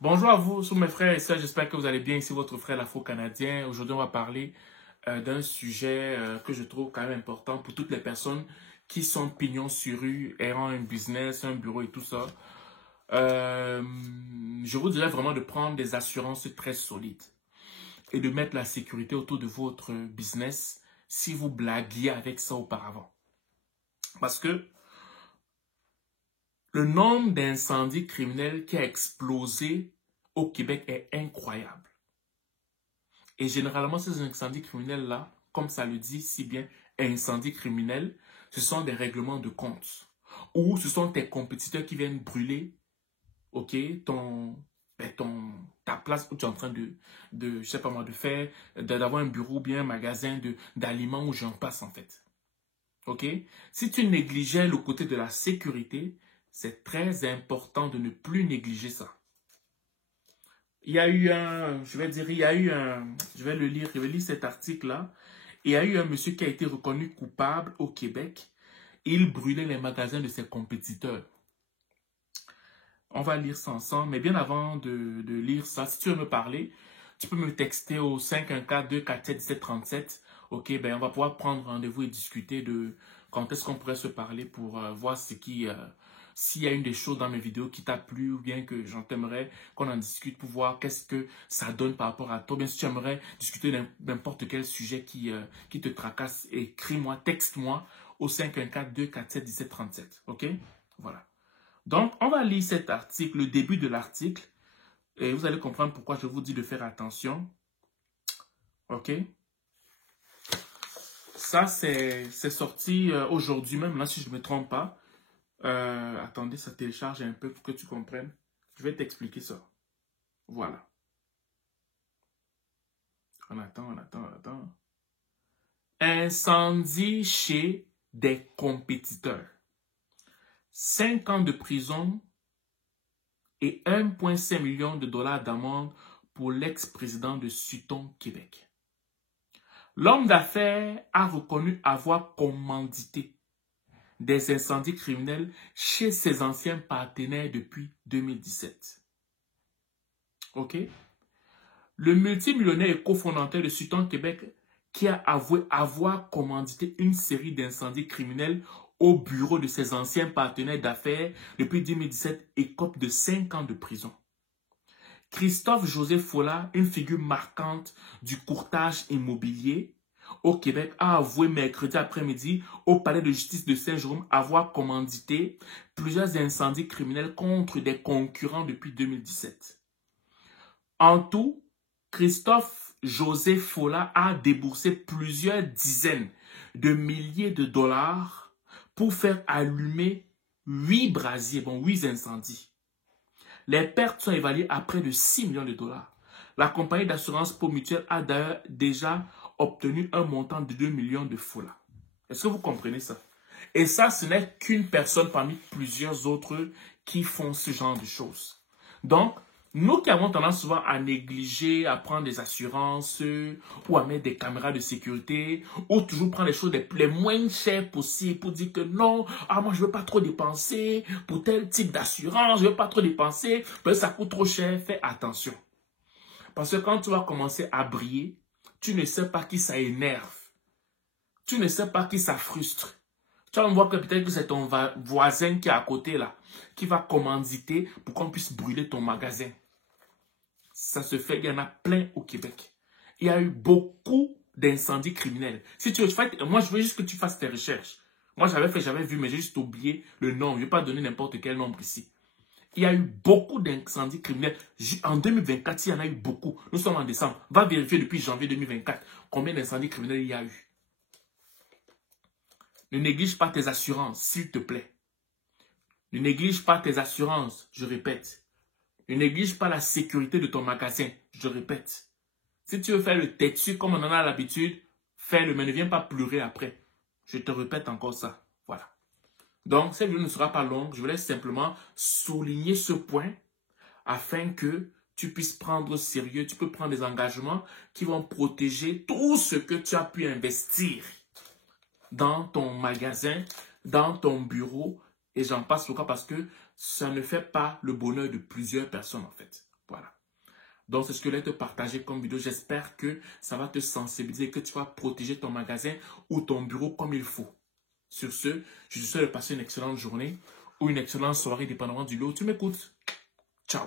Bonjour à vous, tous mes frères et sœurs, j'espère que vous allez bien. Ici votre frère l'Afro-Canadien. Aujourd'hui, on va parler d'un sujet que je trouve quand même important pour toutes les personnes qui sont pignons sur rue, ayant un business, un bureau et tout ça. Euh, je vous dirais vraiment de prendre des assurances très solides et de mettre la sécurité autour de votre business si vous blaguiez avec ça auparavant. Parce que le nombre d'incendies criminels qui a explosé au Québec est incroyable. Et généralement, ces incendies criminels-là, comme ça le dit si bien, incendies criminels, ce sont des règlements de compte. Ou ce sont tes compétiteurs qui viennent brûler, ok, ta place où tu es en train je sais pas moi, de faire, d'avoir un bureau ou bien un magasin d'aliments où j'en passe en fait. Ok? Si tu négligeais le côté de la sécurité, c'est très important de ne plus négliger ça. Il y a eu je vais dire, il y a eu je vais le lire, je vais lire cet article-là. Il y a eu un monsieur qui a été reconnu coupable au Québec. Il brûlait les magasins de ses compétiteurs. On va lire ça ensemble, mais bien avant de lire ça, si tu veux me parler, tu peux me texter au 514-247-1737. Ok, ben on va pouvoir prendre rendez-vous et discuter de quand est-ce qu'on pourrait se parler pour voir s'il y a une des choses dans mes vidéos qui t'a plu ou bien que j'en t'aimerais qu'on en discute pour voir qu'est-ce que ça donne par rapport à toi. Bien, si tu aimerais discuter n'importe quel sujet qui te tracasse, écris-moi, texte-moi au 514-247-1737. Ok, voilà. Donc, on va lire cet article, le début de l'article, et vous allez comprendre pourquoi je vous dis de faire attention. Ok? Ça, c'est sorti aujourd'hui même, là, si je ne me trompe pas. Attendez, ça télécharge un peu pour que tu comprennes. Je vais t'expliquer ça. Voilà. On attend. Incendie chez des compétiteurs. 5 ans de prison et 1,5 million de dollars d'amende pour l'ex-président de Sutton, Québec. L'homme d'affaires a reconnu avoir commandité des incendies criminels chez ses anciens partenaires depuis 2017. OK? Le multimillionnaire et cofondateur de Sutton, Québec, qui a avoué avoir commandité une série d'incendies criminels au bureau de ses anciens partenaires d'affaires depuis 2017, écope de 5 ans de prison. Christophe-José Follat, une figure marquante du courtage immobilier au Québec, a avoué mercredi après-midi au palais de justice de Saint-Jérôme avoir commandité plusieurs incendies criminels contre des concurrents depuis 2017. En tout, Christophe-José Follat a déboursé plusieurs dizaines de milliers de dollars pour faire allumer 8 brasiers, 8 incendies. Les pertes sont évaluées à près de 6 millions de dollars. La compagnie d'assurance Pau Mutuelle a d'ailleurs déjà obtenu un montant de 2 millions de Follat. Est-ce que vous comprenez ça? Et ça, ce n'est qu'une personne parmi plusieurs autres qui font ce genre de choses. Donc, nous qui avons tendance souvent à négliger, à prendre des assurances ou à mettre des caméras de sécurité ou toujours prendre les choses les moins chères possibles pour dire que non, moi je ne veux pas trop dépenser pour tel type d'assurance, je ne veux pas trop dépenser parce que ça coûte trop cher, fais attention. Parce que quand tu vas commencer à briller, tu ne sais pas qui ça énerve. Tu ne sais pas qui ça frustre. Tu vas voir que peut-être que c'est ton voisin qui est à côté là, qui va commanditer pour qu'on puisse brûler ton magasin. Ça se fait, il y en a plein au Québec. Il y a eu beaucoup d'incendies criminels. Si tu veux, moi je veux juste que tu fasses tes recherches. Moi j'avais vu, mais j'ai juste oublié le nombre. Je ne vais pas donner n'importe quel nombre ici. Il y a eu beaucoup d'incendies criminels. En 2024, il y en a eu beaucoup. Nous sommes en décembre. Va vérifier depuis janvier 2024 combien d'incendies criminels il y a eu. Ne néglige pas tes assurances, s'il te plaît. Ne néglige pas tes assurances, je répète. Ne néglige pas la sécurité de ton magasin, je répète. Si tu veux faire le têtu comme on en a l'habitude, fais-le, mais ne viens pas pleurer après. Je te répète encore ça. Voilà. Donc, cette vidéo ne sera pas longue. Je voulais simplement souligner ce point afin que tu puisses prendre au sérieux. Tu peux prendre des engagements qui vont protéger tout ce que tu as pu investir dans ton magasin, dans ton bureau, et j'en passe pourquoi? Parce que ça ne fait pas le bonheur de plusieurs personnes en fait. Voilà. Donc, c'est ce que je voulais te partager comme vidéo. J'espère que ça va te sensibiliser, que tu vas protéger ton magasin ou ton bureau comme il faut. Sur ce, je te souhaite de passer une excellente journée ou une excellente soirée, dépendamment du lieu où tu m'écoutes. Ciao.